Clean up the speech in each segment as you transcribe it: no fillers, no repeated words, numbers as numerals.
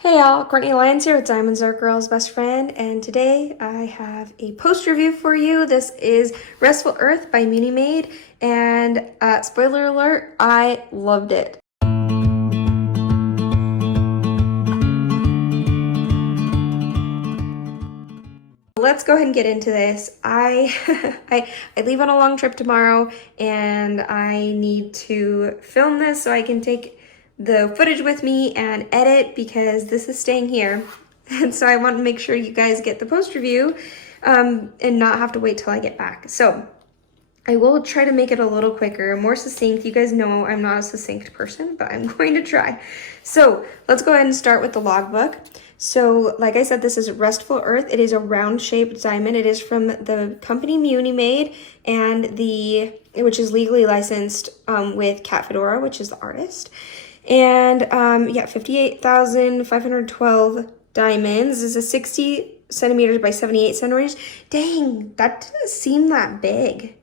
Hey y'all, Courtney Lyons here with Diamonds Are Girl's Best Friend, and today I have a post review for you. This is Restful Earth by Munimade, and spoiler alert, I loved it. Let's go ahead and get into this. I I leave on a long trip tomorrow, and I need to film this so I can take the footage with me and edit because this is staying here. And so I want to make sure you guys get the post review and not have to wait till I get back. So I will try to make it a little quicker, more succinct. You guys know I'm not a succinct person, but I'm going to try. So let's go ahead and start with the logbook. So like I said, this is Restful Earth. It is a round shaped diamond. It is from the company Munimade, and which is legally licensed with Fedora, which is the artist. And yeah, 58,512 diamonds. This is 60 centimeters by 78 centimeters. Dang, that doesn't seem that big.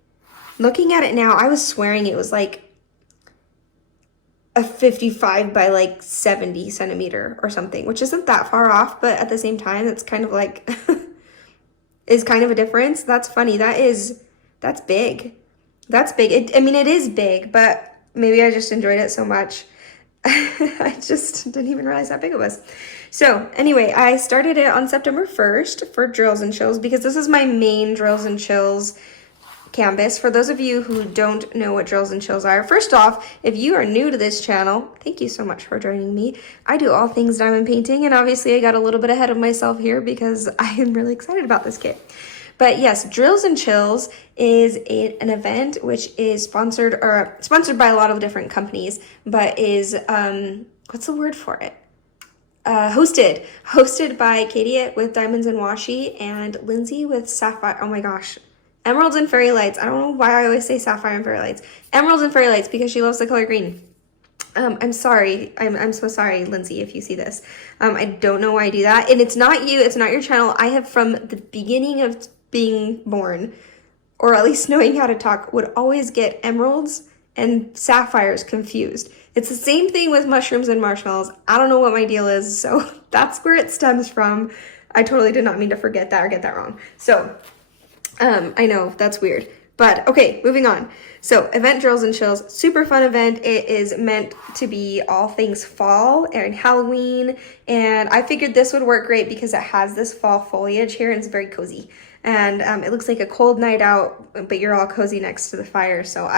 Looking at it now, I was swearing it was like a 55 by like 70 centimeter or something, which isn't that far off, but at the same time, it's kind of like, is kind of a difference. That's funny. That's big. That's big. I mean, it is big, but maybe I just enjoyed it so much. I just didn't even realize how big it was. So anyway, I started it on September 1st for Drills and Chills because this is my main Drills and Chills canvas. For those of you who don't know what Drills and Chills are, first off, if you are new to this channel, thank you so much for joining me. I do all things diamond painting, and obviously I got a little bit ahead of myself here because I am really excited about this kit. But yes, Drills and Chills is an event which is sponsored by a lot of different companies, but is, what's the word for it? Hosted by Katie with Diamonds and Washi and Lindsay with Sapphire. Oh my gosh. Emeralds and Fairy Lights. I don't know why I always say Sapphire and Fairy Lights. Emeralds and Fairy Lights because she loves the color green. I'm sorry. I'm so sorry, Lindsay, if you see this. I don't know why I do that. And it's not you. It's not your channel. I have, from the beginning of being born, or at least knowing how to talk, would always get emeralds and sapphires confused. It's the same thing with mushrooms and marshmallows. I don't know what my deal is, so that's where it stems from. I totally did not mean to forget that or get that wrong. So, I know, that's weird. But okay, moving on. So event Drills and Chills, super fun event. It is meant to be all things fall and Halloween. And I figured this would work great because it has this fall foliage here and it's very cozy. And it looks like a cold night out, but you're all cozy next to the fire. So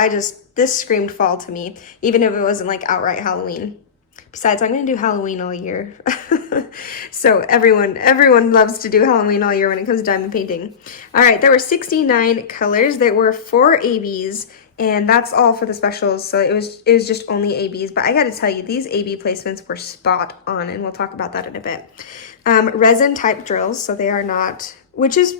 this screamed fall to me, even if it wasn't like outright Halloween. Besides, I'm going to do Halloween all year. So everyone loves to do Halloween all year when it comes to diamond painting. All right, there were 69 colors. There were 4 ABs, and that's all for the specials. So it was just only ABs. But I got to tell you, these AB placements were spot on, and we'll talk about that in a bit. Resin type drills, so they are not, which is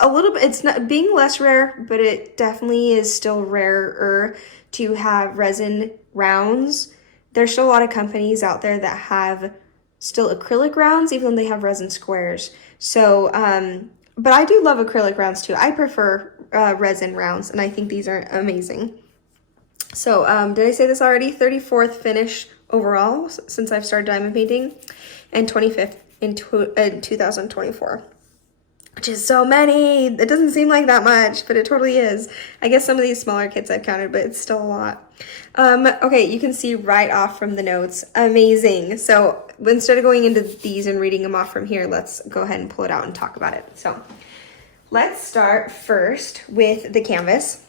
a little bit, it's not being less rare, but it definitely is still rarer to have resin rounds. There's still a lot of companies out there that have still acrylic rounds, even though they have resin squares. So, but I do love acrylic rounds too. I prefer resin rounds, and I think these are amazing. So, did I say this already? 34th finish overall since I've started diamond painting, and 25th in 2024. Which is so many. It doesn't seem like that much, but it totally is. I guess some of these smaller kits I've counted, but it's still a lot. Okay, you can see right off from the notes. Amazing. So instead of going into these and reading them off from here, let's go ahead and pull it out and talk about it. So let's start first with the canvas.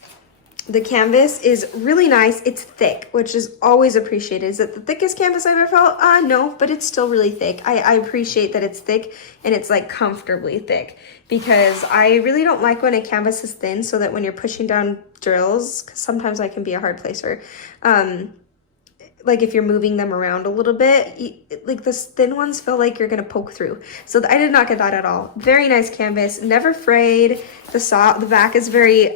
The canvas is really nice. It's thick, which is always appreciated. Is it the thickest canvas I've ever felt? No, but it's still really thick. I appreciate that it's thick and it's like comfortably thick, because I really don't like when a canvas is thin, so that when you're pushing down drills, 'cause sometimes I can be a hard placer, like if you're moving them around a little bit, like the thin ones feel like you're gonna poke through. So I did not get that at all. Very nice canvas, never frayed. The back is very,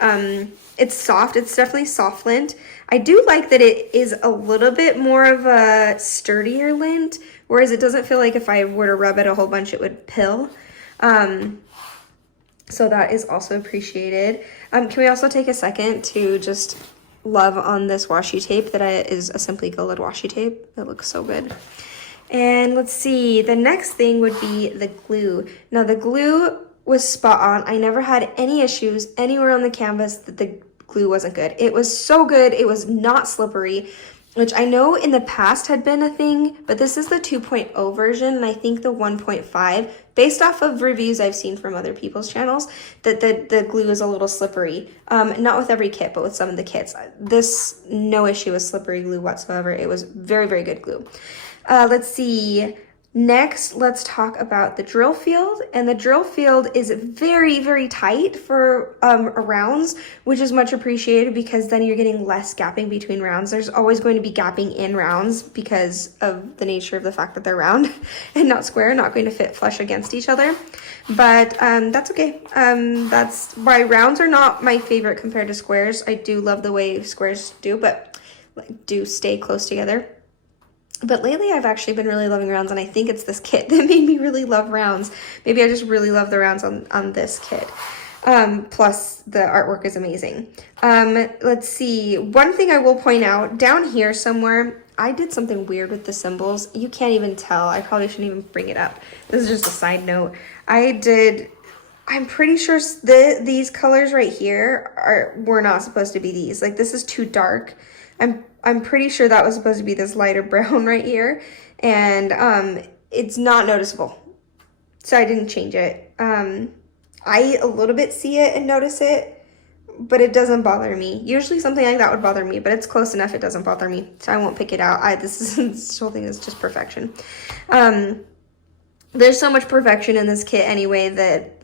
it's soft. It's definitely soft lint. I do like that it is a little bit more of a sturdier lint, whereas it doesn't feel like if I were to rub it a whole bunch, it would pill. So that is also appreciated. Can we also take a second to just love on this washi tape that is a Simply Gilded washi tape? It looks so good. And let's see, the next thing would be the glue. Now the glue was spot on. I never had any issues anywhere on the canvas that the glue wasn't good. It was so good. It was not slippery, which I know in the past had been a thing, but this is the 2.0 version, and I think the 1.5, based off of reviews I've seen from other people's channels, that the glue is a little slippery. Not with every kit, but with some of the kits. This, no issue with slippery glue whatsoever. It was very, very good glue. Let's see. Next, let's talk about the drill field. And the drill field is very, very tight for rounds, which is much appreciated because then you're getting less gapping between rounds. There's always going to be gapping in rounds because of the nature of the fact that they're round and not square, not going to fit flush against each other. But that's okay. That's why rounds are not my favorite compared to squares. I do love the way squares do, but do stay close together. But lately I've actually been really loving rounds, and I think it's this kit that made me really love rounds. Maybe I just really love the rounds on this kit. Plus the artwork is amazing. Let's see. One thing I will point out, down here somewhere, I did something weird with the symbols. You can't even tell. I probably shouldn't even bring it up. This is just a side note. I'm pretty sure these colors right here were not supposed to be these. Like, this is too dark. I'm pretty sure that was supposed to be this lighter brown right here, and it's not noticeable, so I didn't change it. I a little bit see it and notice it, but it doesn't bother me. Usually something like that would bother me, but it's close enough it doesn't bother me, so I won't pick it out. This whole thing is just perfection. There's so much perfection in this kit anyway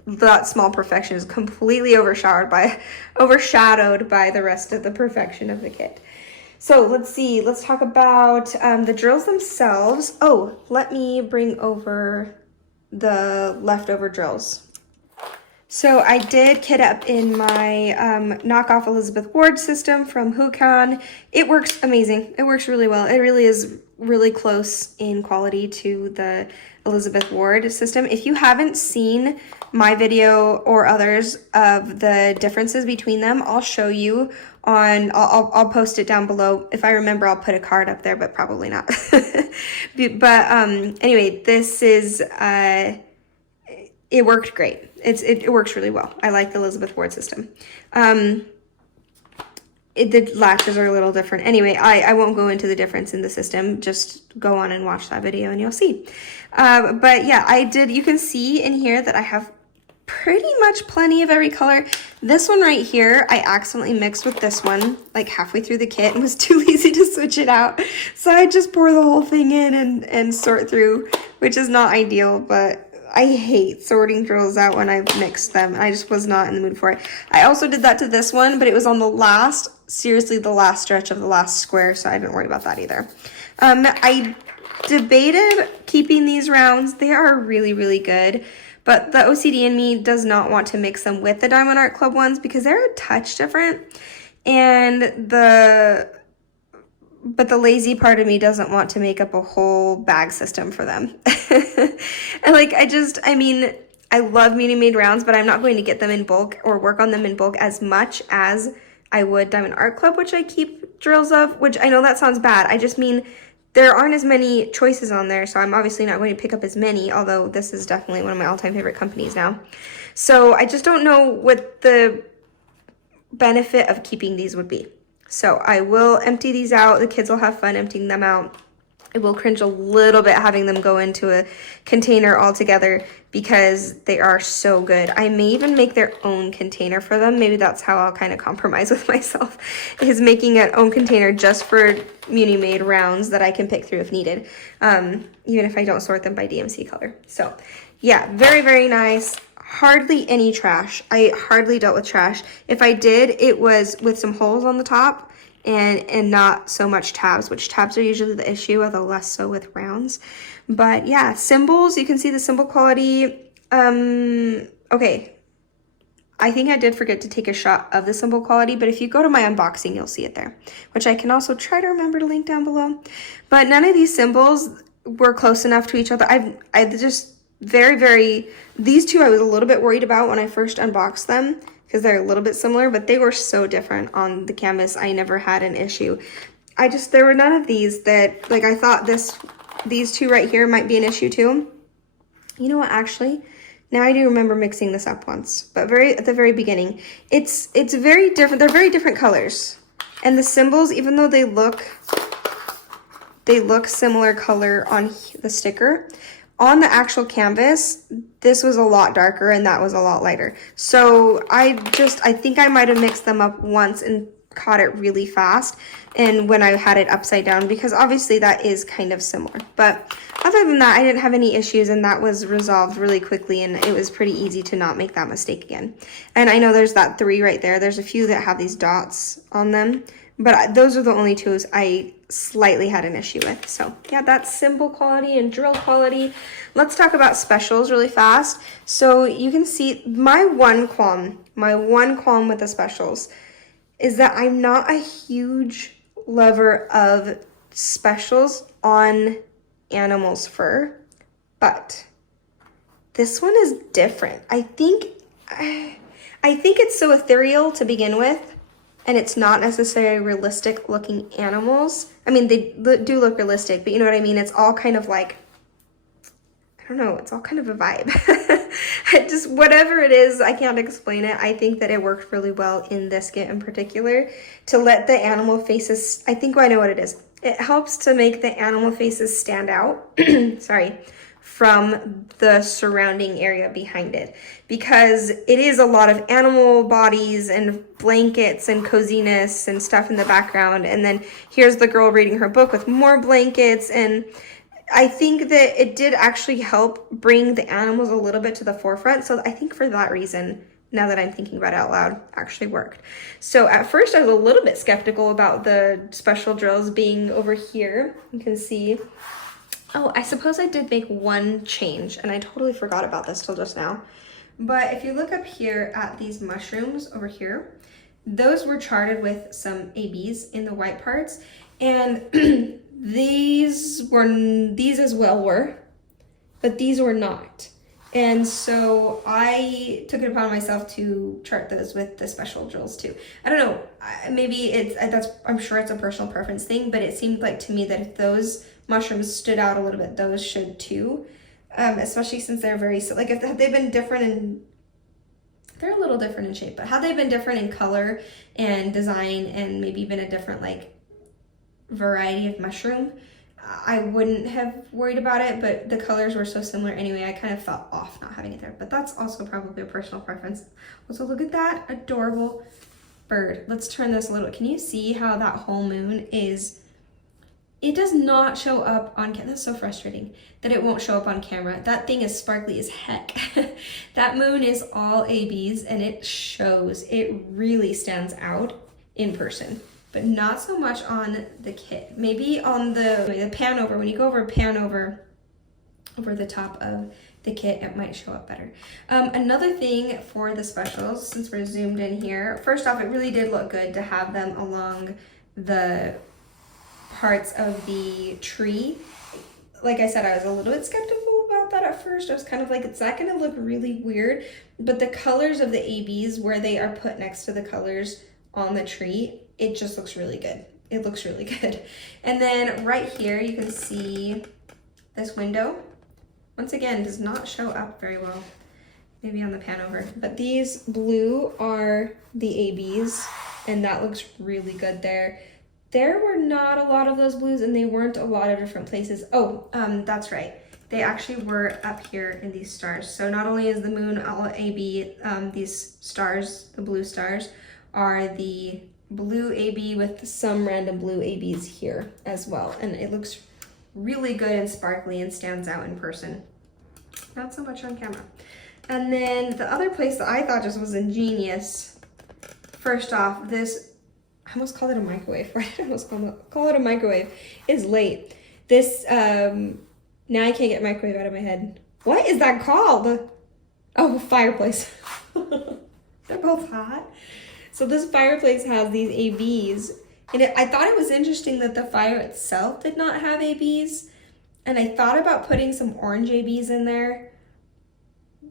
that small perfection is completely overshadowed by the rest of the perfection of the kit. So let's see, let's talk about the drills themselves. Oh, let me bring over the leftover drills. So I did kit up in my knockoff Elizabeth Ward system from Huacan. It works amazing. It works really well. It really is really close in quality to the Elizabeth Ward system. If you haven't seen my video or others of the differences between them, I'll show you I'll post it down below. If I remember, I'll put a card up there, but probably not. But anyway, this is, it worked great. It works really well. I like the Elizabeth Ward system. The latches are a little different. Anyway, I won't go into the difference in the system. Just go on and watch that video and you'll see. But yeah, you can see in here that I have pretty much plenty of every color. This one right here, I accidentally mixed with this one like halfway through the kit and was too lazy to switch it out. So I just pour the whole thing in and sort through, which is not ideal, but I hate sorting drills out when I've mixed them. I just was not in the mood for it. I also did that to this one, but it was on seriously the last stretch of the last square, so I didn't worry about that either. I debated keeping these rounds. They are really, really good, but the OCD in me does not want to mix them with the Diamond Art Club ones because they're a touch different, and but the lazy part of me doesn't want to make up a whole bag system for them. And I love Munimade rounds, but I'm not going to get them in bulk or work on them in bulk as much as I would Diamond Art Club, which I keep drills of, which I know that sounds bad. I just mean there aren't as many choices on there, so I'm obviously not going to pick up as many, although this is definitely one of my all-time favorite companies now. So I just don't know what the benefit of keeping these would be. So I will empty these out. The kids will have fun emptying them out. I will cringe a little bit having them go into a container altogether because they are so good. I may even make their own container for them. Maybe that's how I'll kind of compromise with myself, is making an own container just for Munimade rounds that I can pick through if needed, even if I don't sort them by DMC color. So yeah, very, very nice. Hardly any trash. I hardly dealt with trash. If I did, it was with some holes on the top and not so much tabs, which tabs are usually the issue, although less so with rounds. But yeah, symbols, you can see the symbol quality. Okay, I think I did forget to take a shot of the symbol quality, but if you go to my unboxing, you'll see it there, which I can also try to remember to link down below. But none of these symbols were close enough to each other. I just these two I was a little bit worried about when I first unboxed them because they're a little bit similar, but they were so different on the canvas. I never had an issue. There were none of these that, like, I thought this these two right here might be an issue too. You know what, actually, now I do remember mixing this up once, but at the very beginning. It's very different. They're very different colors. And the symbols, even though they look similar color on the sticker, on the actual canvas, this was a lot darker and that was a lot lighter. So I think I might have mixed them up once and caught it really fast, and when I had it upside down, because obviously that is kind of similar. But other than that, I didn't have any issues, and that was resolved really quickly, and it was pretty easy to not make that mistake again. And I know there's that 3 right there. There's a few that have these dots on them, but those are the only 2 I slightly had an issue with. So yeah, that's symbol quality and drill quality. Let's talk about specials really fast. So you can see my one qualm with the specials is that I'm not a huge lover of specials on animals' fur, but this one is different. I think it's so ethereal to begin with, and it's not necessarily realistic looking animals. I mean, they do look realistic, but you know what I mean? It's all kind of like, I don't know, it's all kind of a vibe. Just whatever it is, I can't explain it. I think that it worked really well in this kit in particular to let the animal faces, I think I know what it is. It helps to make the animal faces stand out, sorry, from the surrounding area behind it, because it is a lot of animal bodies and blankets and coziness and stuff in the background. And then here's the girl reading her book with more blankets, and I think that it did actually help bring the animals a little bit to the forefront. So I think for that reason, now that I'm thinking about it out loud, actually worked. So at first I was a little bit skeptical about the special drills being over here. You can see, oh, I suppose I did make one change, and I totally forgot about this till just now. But if you look up here at these mushrooms over here, those were charted with some ABs in the white parts, and these as well were, but these were not. And so I took it upon myself to chart those with the special drills too. I don't know, maybe I'm sure it's a personal preference thing, but it seemed like to me that if those mushrooms stood out a little bit, those should too. Especially since they're very, like, had they been different in, they're a little different in shape, but had they been different in color and design and maybe even a different like variety of mushroom, I wouldn't have worried about it, but the colors were so similar anyway, I kind of felt off not having it there. But that's also probably a personal preference. Also, look at that adorable bird. Let's turn this a little bit. Can you see how that whole moon is? It does not show up on camera. That's so frustrating that it won't show up on camera. That thing is sparkly as heck. That moon is all ABs, and it shows. It really stands out in person, but not so much on the kit. Maybe on the Panover, when you go over Panover over the top of the kit, it might show up better. Another thing for the specials, since we're zoomed in here, first off, it really did look good to have them along the parts of the tree. Like I said, I was a little bit skeptical about that at first. I was kind of like, is that gonna look really weird? But the colors of the ABs, where they are put next to the colors on the tree, it just looks really good. It looks really good. And then right here, you can see this window. Once again, does not show up very well, maybe on the Panover. But these blue are the ABs, and that looks really good there. There were not a lot of those blues, and they weren't a lot of different places. Oh, that's right. They actually were up here in these stars. So not only is the moon all AB, these stars, the blue stars, are the blue AB with some random blue ABs here as well. And it looks really good and sparkly and stands out in person. Not so much on camera. And then the other place that I thought just was ingenious, first off, this, I almost called it a microwave, right? I almost call it a microwave. It's late. This, now I can't get microwave out of my head. What is that called? Oh, fireplace. They're both hot. So this fireplace has these ABs, and I thought it was interesting that the fire itself did not have ABs, and I thought about putting some orange ABs in there,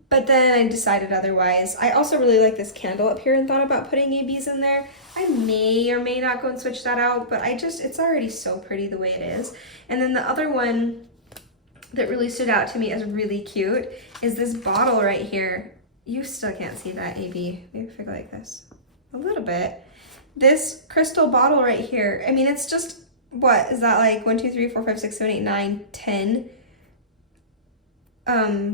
but then I decided otherwise. I also really like this candle up here and thought about putting ABs in there. I may or may not go and switch that out, but it's already so pretty the way it is. And then the other one that really stood out to me as really cute is this bottle right here. You still can't see that, AB. Maybe if I go like this. A little bit. This crystal bottle right here. I mean, it's just, what? Is that like 1, 2, 3, 4, 5, 6, 7, 8, 9, 10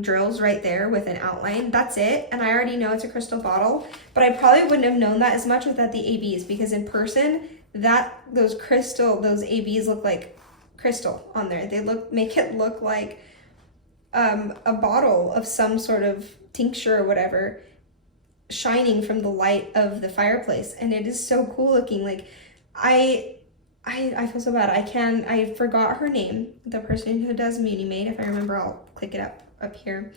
drills right there with an outline. That's it. And I already know it's a crystal bottle, but I probably wouldn't have known that as much without the ABs, because in person, those ABs look like crystal on there. They make it look like a bottle of some sort of tincture or whatever shining from the light of the fireplace, and it is so cool looking. Like I feel so bad. I forgot her name, the person who does Munimade. If I remember, I'll click it up here.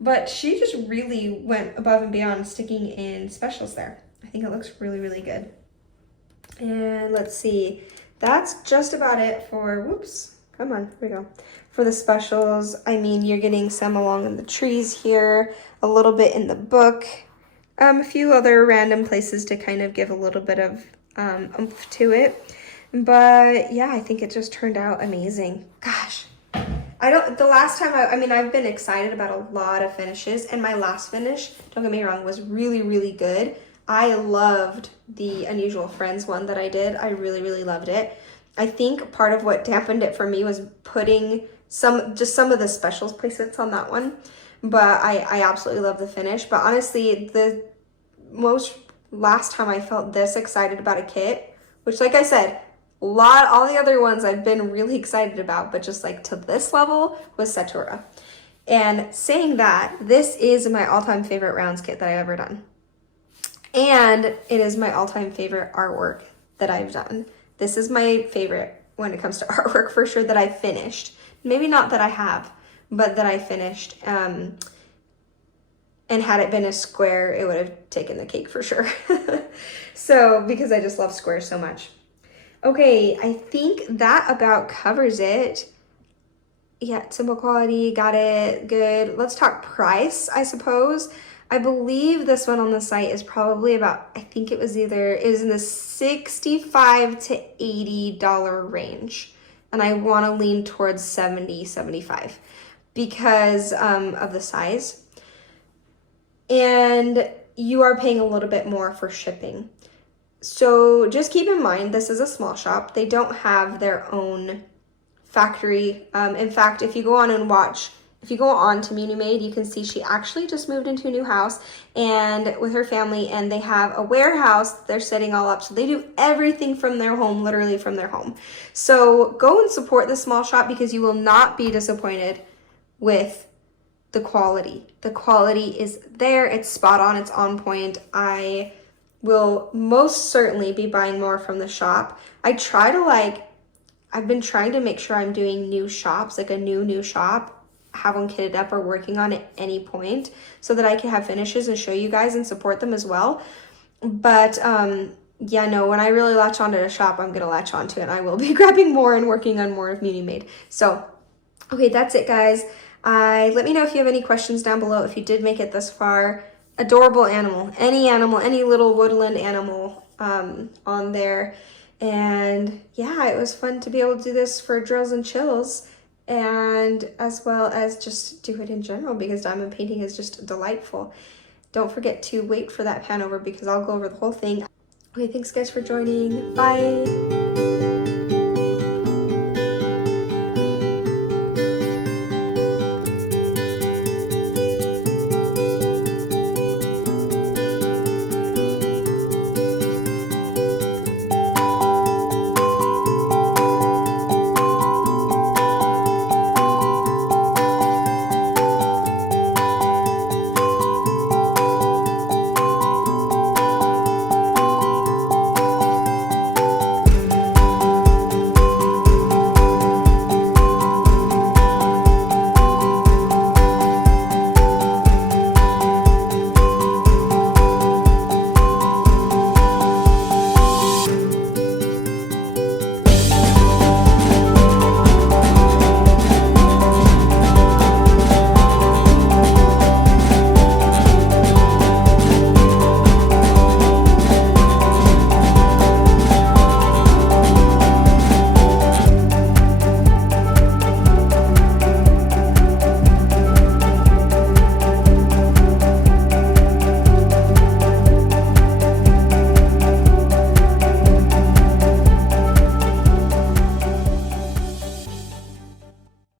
But she just really went above and beyond sticking in specials there. I think it looks really, really good. And let's see, that's just about it for, whoops, come on, here we go. For the specials, I mean, you're getting some along in the trees here, a little bit in the book, a few other random places to kind of give a little bit of oomph to it. But yeah, I think it just turned out amazing. Gosh, the last time, I've been excited about a lot of finishes, and my last finish, don't get me wrong, was really, really good. I loved the Unusual Friends one that I did. I really, really loved it. I think part of what dampened it for me was putting some of the specials placements on that one. But I absolutely love the finish. But honestly, the last time I felt this excited about a kit, which, like I said, all the other ones I've been really excited about, but just like to this level, was Fedora. And saying that, this is my all-time favorite rounds kit that I've ever done. And it is my all-time favorite artwork that I've done. This is my favorite when it comes to artwork for sure that I finished. Maybe not that I have, but that I finished. And had it been a square, it would have taken the cake for sure. So, because I just love squares so much. Okay, I think that about covers it. Yeah, simple quality, got it, good. Let's talk price, I suppose. I believe this one on the site is probably about, I think it was in the $65 to $80 range. And I want to lean towards $70, $75 because of the size. And you are paying a little bit more for shipping. So just keep in mind, this is a small shop. They don't have their own factory. In fact, if you go on to Munimade, you can see she actually just moved into a new house and with her family, and they have a warehouse they're setting all up. So they do everything from their home, literally from their home. So go and support the small shop because you will not be disappointed with the quality. The quality is there. It's spot on. It's on point. I will most certainly be buying more from the shop. I've been trying to make sure I'm doing new shops, like a new shop, have one kitted up or working on at any point so that I can have finishes and show you guys and support them as well. But yeah, no, when I really latch onto a shop, I'm going to latch onto it, and I will be grabbing more and working on more of Munimade. So, okay, that's it, guys. Let me know if you have any questions down below if you did make it this far. Adorable animal, any little woodland animal on there. And yeah, it was fun to be able to do this for drills and chills, and as well as just do it in general because diamond painting is just delightful. Don't forget to wait for that Panover because I'll go over the whole thing. Okay, thanks guys for joining. Bye.